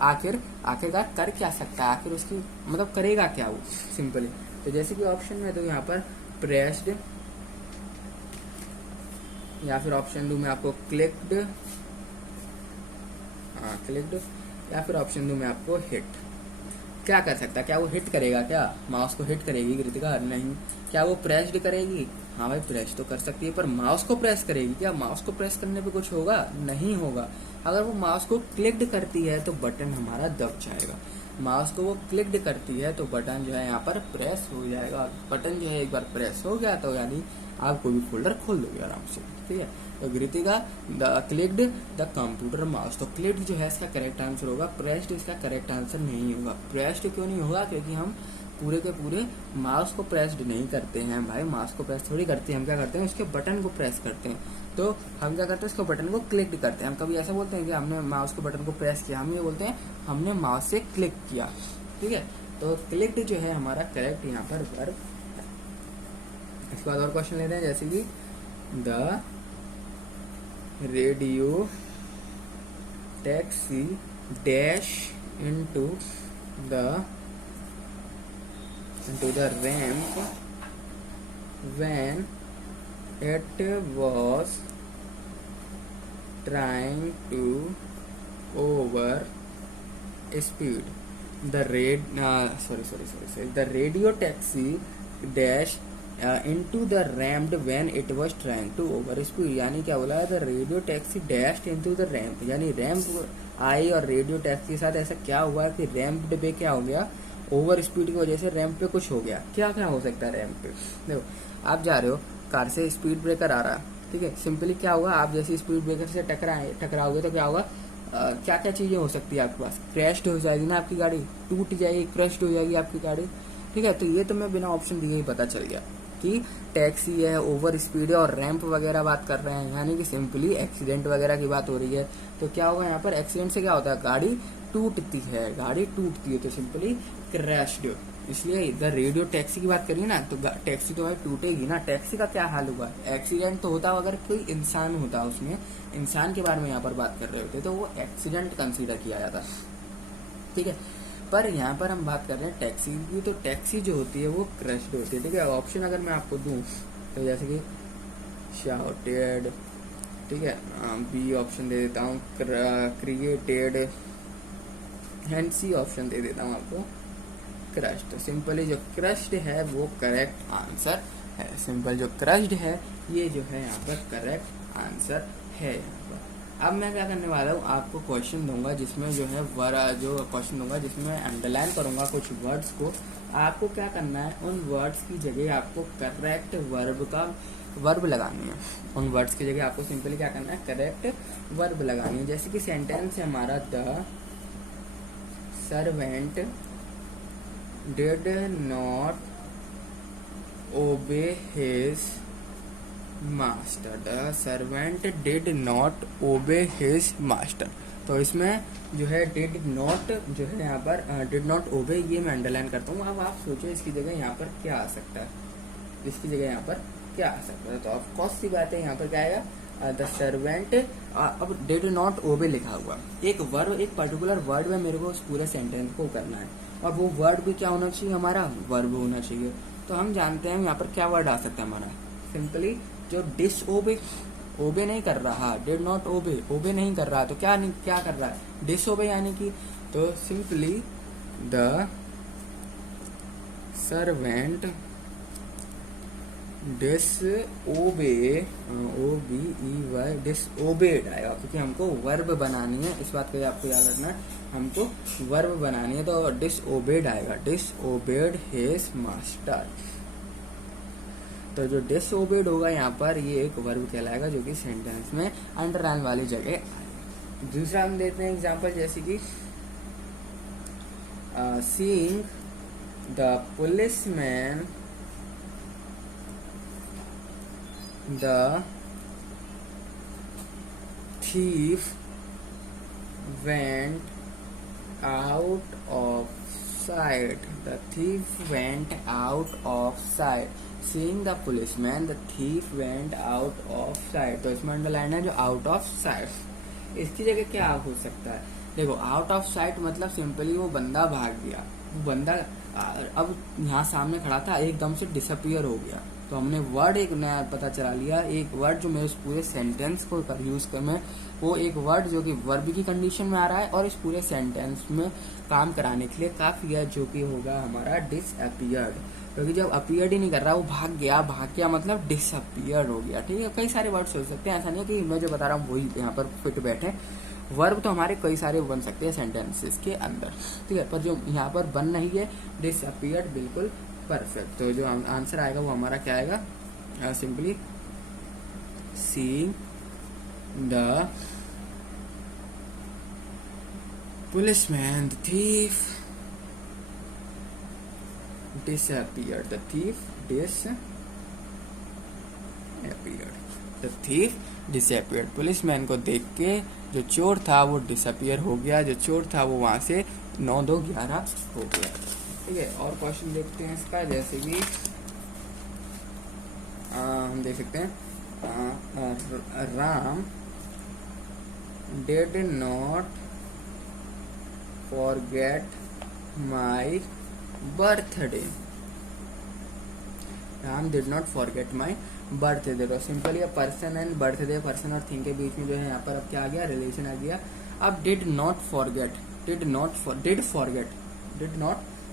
आखिरकार कर क्या सकता है, आखिर उसकी मतलब करेगा क्या वो, सिंपली। तो जैसे कि ऑप्शन में तो यहाँ पर प्रेस्ड, या फिर ऑप्शन 2 में आपको क्लिक्ड, या फिर ऑप्शन 2 में आपको हिट। क्या कर सकता है, क्या वो हिट करेगा, क्या माउस को हिट करेगी गीतिका, नहीं। क्या वो प्रेस्ड करेगी, हाँ भाई प्रेस तो कर सकती है, पर माउस को प्रेस करेगी क्या, माउस को प्रेस करने पे कुछ होगा, नहीं होगा। अगर वो माउस को क्लिक्ड करती है तो बटन हमारा दब जाएगा, माउस को वो क्लिक्ड करती है तो बटन जो है यहाँ पर प्रेस हो जाएगा। बटन जो है एक बार प्रेस हो गया तो यानी आप कोई भी फोल्डर खोल दोगे आराम से, ठीक है। तो Kritika clicked the computer mouse, तो क्लिक्ड जो है इसका करेक्ट आंसर होगा, प्रेस्ड इसका करेक्ट आंसर नहीं होगा। प्रेस्ड क्यों नहीं होगा, क्योंकि हम पूरे के पूरे माउस को प्रेस्ड नहीं करते हैं भाई, माउस को प्रेस थोड़ी करते हैं, हम क्या करते हैं उसके बटन को प्रेस करते हैं। तो हम क्या करते हैं उसके बटन को क्लिक करते हैं। हम कभी ऐसा बोलते हैं कि हमने माउस के बटन को प्रेस किया, हम ये बोलते हैं हमने माउस से क्लिक किया, ठीक है। तो क्लिक्ड जो है हमारा करेक्ट यहाँ पर वर्ब है। इसके बाद और क्वेश्चन लेते हैं, जैसे कि the radio taxi dash into the ramp when it was trying to over speed. The radio taxi dash into the ramp when it was trying to over speed. यानी क्या बोला है, the radio taxi dashed into the ramp, यानी ramp आई और radio taxi के साथ ऐसा क्या हुआ कि रैम्प पे क्या हो गया, ओवर स्पीड की वजह से रैम्प पे कुछ हो गया। क्या क्या हो सकता है रैम्प पे, देखो आप जा रहे हो, कार से स्पीड ब्रेकर आ रहा है, ठीक है, सिंपली क्या होगा, आप जैसे स्पीड ब्रेकर से टकराओगे तो क्या होगा, क्या क्या चीजें हो सकती है आपके पास, क्रैश्ड हो जाएगी ना आपकी गाड़ी, टूट जाएगी, क्रैश्ड हो जाएगी आपकी गाड़ी, ठीक है। तो ये तो मैं बिना ऑप्शन दिए ही पता चल गया कि टैक्सी है, ओवर स्पीड है और रैंप वगैरह बात कर रहे हैं, यानी कि सिंपली एक्सीडेंट वगैरह की बात हो रही है। तो क्या होगा यहाँ पर, एक्सीडेंट से क्या होता है, गाड़ी टूटती है, तो सिंपली क्रैश्ड। इसलिए इधर रेडियो टैक्सी की बात करिए ना, तो टैक्सी तो भाई टूटेगी ना, टैक्सी का क्या हाल हुआ, एक्सीडेंट तो होता अगर कोई इंसान होता, उसमें इंसान के बारे में यहाँ पर बात कर रहे होते तो वो एक्सीडेंट कंसीडर किया जाता, ठीक है। पर यहाँ पर हम बात कर रहे हैं टैक्सी की, तो टैक्सी जो होती है वो क्रश्ड होती है, ठीक है। ऑप्शन अगर मैं आपको दूं तो जैसे कि शाउटेड, ठीक है, बी ऑप्शन दे देता हूँ, क्रिएटेड, एंड सी ऑप्शन दे देता हूँ आपको क्रश्ड। सिंपली जो क्रश्ड है वो करेक्ट आंसर है, सिंपल जो क्रश्ड है ये जो है यहाँ पर करेक्ट आंसर है यहाँ पर। अब मैं क्या करने वाला हूँ, आपको क्वेश्चन दूंगा जिसमें जो है जो क्वेश्चन दूंगा जिसमें अंडरलाइन करूंगा कुछ वर्ड्स को, आपको क्या करना है, उन वर्ड्स की जगह आपको करेक्ट वर्ब लगानी है, उन वर्ड्स की जगह आपको सिंपली क्या करना है, करेक्ट वर्ब लगानी है। जैसे कि सेंटेंस है हमारा, the servant did not obey his master, the servant did not obey his master. तो इसमें जो है डिड नॉट जो है यहाँ पर डिड नॉट ओबे, ये मैं अंडरलाइन करता हूँ। अब आप सोचो इसकी जगह यहाँ पर क्या आ सकता है, इसकी जगह यहाँ पर क्या आ सकता है, तो ऑफकोर्स सी बात है यहाँ पर क्या आएगा, द सर्वेंट, अब डिड नॉट ओबे लिखा हुआ, एक वर्ब, एक पर्टिकुलर वर्ड में मेरे को उस पूरे सेंटेंस को करना है, और वो वर्ड भी क्या होना चाहिए, हमारा वर्ब होना चाहिए। तो हम जानते हैं यहाँ पर क्या वर्ड आ सकता है हमारा, सिंपली जो डिसओबे, ओबे नहीं कर रहा, डिड नॉट ओबे नहीं कर रहा, तो क्या कर रहा है, डिसओबे, यानी कि तो simply the servant disobey, OBEY डिसओबेड आएगा, क्योंकि हमको वर्ब बनानी है, इस बात को आपको याद रखना है, हमको वर्ब बनानी है, तो डिसओबेड आएगा, डिसओबेड हिज मास्टर। तो जो डिसओबेड होगा यहाँ पर ये एक वर्ब कहलाएगा, जो कि सेंटेंस में अंडरलाइन वाली जगह। दूसरा हम देते हैं एग्जांपल, जैसे कि seeing the policeman the thief went out of sight, the thief went out of sight, seeing the policeman the thief went out of sight। तो इसमें अंडरलाइन है जो आउट ऑफ साइट, इसकी जगह क्या हो सकता है, देखो आउट ऑफ साइट मतलब सिंपली वो बंदा भाग गया, वो बंदा अब यहाँ सामने खड़ा था, एकदम से डिसअपियर हो गया, तो हमने वर्ड एक नया पता चला लिया, एक वर्ड जो मैं इस पूरे सेंटेंस को यूज कर, मैं वो एक वर्ड जो कि वर्ब की कंडीशन में आ रहा है और इस पूरे सेंटेंस में काम कराने के लिए काफी है, जो कि होगा हमारा डिसअपियर्ड, क्योंकि जब अपीयर्ड ही नहीं कर रहा, वो भाग गया मतलब डिसअपियर्ड हो गया, ठीक है। कई सारे वर्ड्स हो सकते हैं, ऐसा नहीं है कि मैं जो बता रहा हूँ वही यहाँ पर फिट बैठे, वर्ब तो हमारे कई सारे बन सकते हैं सेंटेंसेस के अंदर, ठीक है, पर जो यहाँ पर बन नहीं है डिसअपियर्ड, बिल्कुल परफेक्ट। तो जो आंसर आएगा वो हमारा क्या आएगा, simply seeing the policeman, the thief disappeared. The thief disappeared. Policeman को देख के जो चोर था वो डिसअपियर हो गया, जो चोर था वो वहां से 9-2-11 हो गया। ठीक है, और क्वेश्चन देखते हैं इसका। जैसे कि हम देख सकते हैं Ram did not forget my birthday. Ram did not forget my birthday. तो simply person and birthday, person और थिंग के बीच में जो है यहाँ पर अब क्या आ गया, रिलेशन आ गया। अब did not forget, did not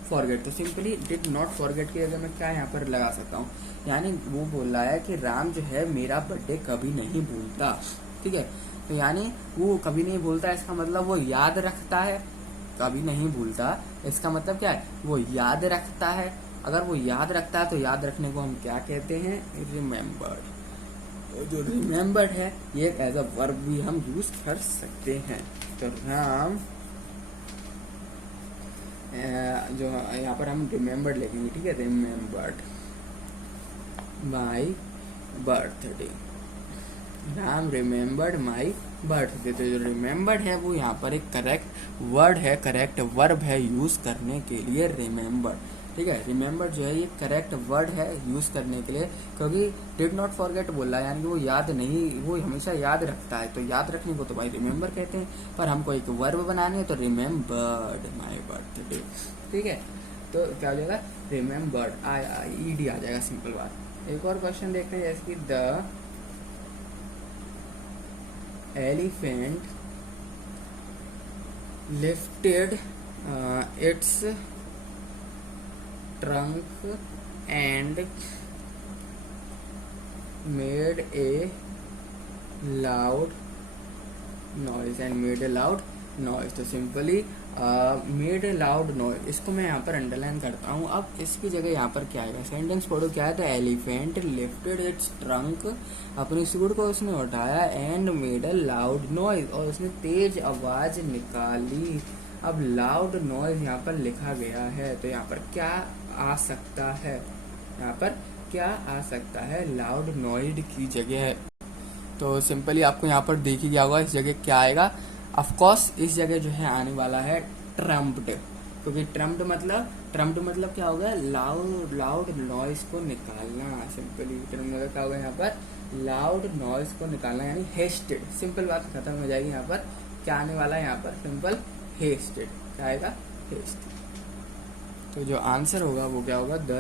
forget, तो सिंपली डिड नॉट फॉरगेट की जगह मैं क्या यहाँ पर लगा सकता हूँ, यानी वो बोल रहा है कि राम जो है मेरा बर्थडे कभी नहीं भूलता। ठीक है, तो यानी वो कभी नहीं भूलता, इसका मतलब वो याद रखता है, कभी नहीं भूलता इसका मतलब क्या है, वो याद रखता है। अगर वो याद रखता है तो याद रखने को हम क्या कहते हैं, रिमेम्बर्ड। तो जो रिमेम्बर्ड है ये एज अ वर्ब भी हम यूज कर सकते हैं। तो राम जो यहाँ पर हम रिमेम्बर्ड लिखेंगे। ठीक है, रिमेम्बर्ड माई बर्थडे, राम रिमेम्बर्ड माई बर्थडे। तो जो रिमेम्बर्ड है वो यहाँ पर एक करेक्ट वर्ड है, करेक्ट वर्ब है यूज करने के लिए, रिमेम्बर्ड। ठीक है, रिमेम्बर्ड जो है ये करेक्ट वर्ड है यूज करने के लिए, क्योंकि डिड नॉट फॉरगेट बोला यानी कि वो याद नहीं, वो हमेशा याद रखता है, तो याद रखने को तो भाई रिमेम्बर कहते हैं, पर हमको एक वर्ब बनानी है तो रिमेम्बर्ड माई बर्थडे। ठीक है, तो क्या हो जाएगा, रिमेम्बर्ड, ईडी आ जाएगा, सिंपल बात। एक और क्वेश्चन देखते हैं, जैसे कि the elephant lifted it's trunk and made a loud noise तो simply made a loud noise, इसको मैं यहाँ पर अंडरलाइन करता हूँ। अब इसकी जगह यहाँ पर क्या आएगा, सेंटेंस पढ़ो क्या है, the elephant lifted its trunk, अपनी सूंड को उसने उठाया, and made a loud noise, और उसने तेज आवाज निकाली। अब लाउड नॉइज यहाँ पर लिखा गया है, तो यहाँ पर क्या आ सकता है, यहाँ पर क्या आ सकता है, लाउड नॉइज की जगह। तो सिंपली आपको यहाँ पर देख ही गया होगा इस जगह क्या आएगा। ऑफ कोर्स इस जगह जो है आने वाला है ट्रम्प्ड, क्योंकि ट्रम्प्ड मतलब क्या होगा, लाउड नॉइज को निकालना। सिंपली ट्रम्प्ड मतलब क्या होगा, यहाँ पर लाउड नॉइज को निकालना, यानी हेस्टेड। सिंपल बात खत्म हो जाएगी। यहाँ पर क्या आने वाला है, यहाँ पर सिंपल हेस्टेड, क्या आएगा, हेस्टेड। तो जो आंसर होगा वो क्या होगा, द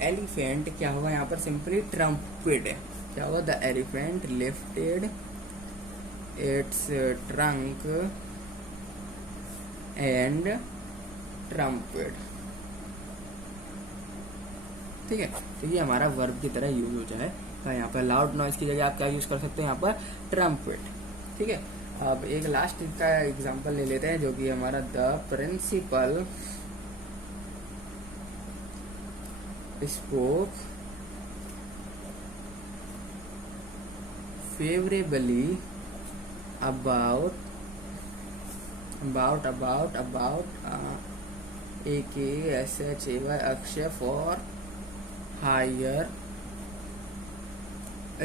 एलिफेंट क्या होगा यहाँ पर, सिंपली ट्रम्पेड है। क्या होगा, the elephant lifted its trunk and trumpeted. ठीक है, तो ये हमारा वर्ब की तरह यूज हो जाए। तो यहाँ पर लाउड नॉइज की जगह आप क्या यूज कर सकते हैं, यहाँ पर ट्रम्पेट। ठीक है, अब एक लास्ट का एग्जांपल ले लेते हैं, जो कि हमारा the principal spoke favourably about AKSHAY Akshay for higher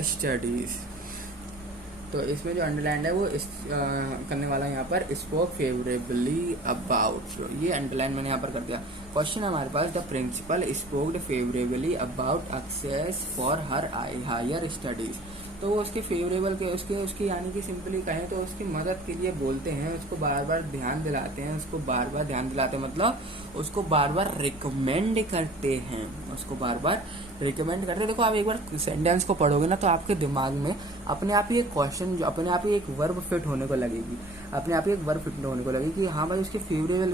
studies. तो इसमें जो अंडरलाइन है वो करने वाला है यहाँ पर स्पोक फेवरेबली अबाउट, ये अंडरलाइन मैंने यहाँ पर कर दिया। क्वेश्चन हमारे पास, the principal spoked favourably about access for her higher studies. तो वो उसके फेवरेबल के उसकी यानी कि सिंपली कहें तो उसकी मदद के लिए बोलते हैं, उसको बार बार ध्यान दिलाते हैं, मतलब उसको बार बार रिकमेंड करते हैं, देखो आप एक बार सेंटेंस को पढ़ोगे ना तो आपके दिमाग में अपने आप ही एक क्वेश्चन, जो अपने आप ही एक वर्ब फिट होने को लगेगी, कि हाँ भाई उसके फेवरेबल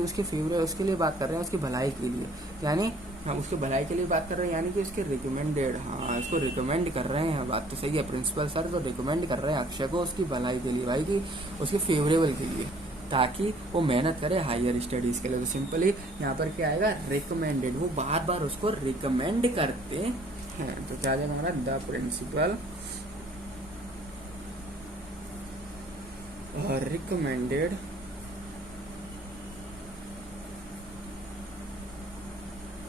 उसके लिए बात कर रहे हैं, उसकी भलाई के लिए, यानी हम उसके भलाई के लिए बात कर रहे हैं, यानी कि उसके रिकमेंडेड, हाँ इसको रिकमेंड कर रहे हैं। बात तो सही है, प्रिंसिपल सर तो रिकमेंड कर रहे हैं अक्षय को उसकी भलाई के लिए, भाई कि उसके फेवरेबल के लिए। ताकि वो मेहनत करे हायर स्टडीज़ के लिए। तो सिंपली यहाँ पर क्या आएगा, रिकमेंडेड, वो बार बार उसको रिकमेंड करते हैं। तो क्या जाएगा हमारा, the principal recommended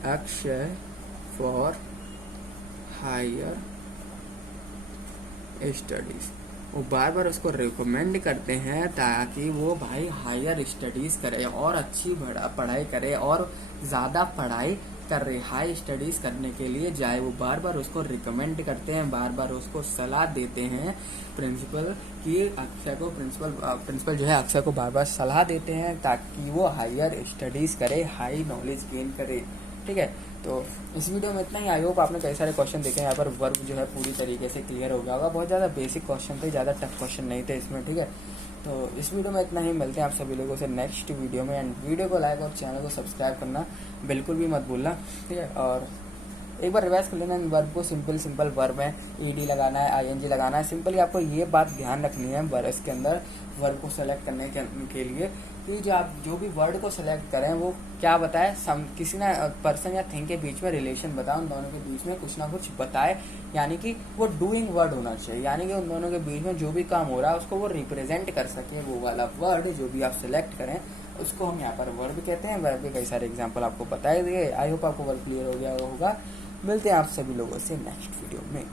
Akshay for higher studies. वो बार बार उसको रिकमेंड करते हैं ताकि वो भाई हायर स्टडीज करे और अच्छी पढ़ाई करे और ज़्यादा पढ़ाई कर रहे हाई स्टडीज करने के लिए जाए। वो बार बार उसको रिकमेंड करते हैं, बार बार उसको सलाह देते हैं प्रिंसिपल कि अक्षय को, प्रिंसिपल जो है अक्षय को बार बार सलाह देते हैं ताकि वो हायर स्टडीज करे, हाई नॉलेज गेन करे। ठीक है, तो इस वीडियो में इतना ही। आई होप आपने कई सारे क्वेश्चन देखे, यहाँ पर वर्ब जो है पूरी तरीके से क्लियर हो गया होगा। बहुत ज़्यादा बेसिक क्वेश्चन थे, ज़्यादा टफ क्वेश्चन नहीं थे इसमें। ठीक है, तो इस वीडियो में इतना ही। मिलते हैं आप सभी लोगों से नेक्स्ट वीडियो में। एंड वीडियो को लाइक और चैनल को सब्सक्राइब करना बिल्कुल भी मत भूलना। ठीक है, और एक बार रिवाइज कर लेना। वर्ब को सिंपल वर्ब है, ईडी लगाना है, आईएनजी लगाना है। सिंपली आपको ये बात ध्यान रखनी है वर्ब इसके अंदर वर्ब को सेलेक्ट करने के लिए कि जो आप जो भी वर्ड को सेलेक्ट करें वो क्या बताए, किसी ना पर्सन या थिंग के बीच में रिलेशन बताए, उन दोनों के बीच में कुछ ना कुछ बताए। यानी कि वो डूइंग वर्ड होना चाहिए, यानी कि उन दोनों के बीच में जो भी काम हो रहा है उसको वो रिप्रेजेंट कर सके। वो वाला वर्ड जो भी आप सिलेक्ट करें उसको हम यहाँ पर वर्ब कहते हैं। वर्ब के कई सारे एग्जाम्पल आपको बताए दिए। आई होप आपको वर्ब क्लियर हो गया होगा। मिलते हैं आप सभी लोगों से नेक्स्ट वीडियो में।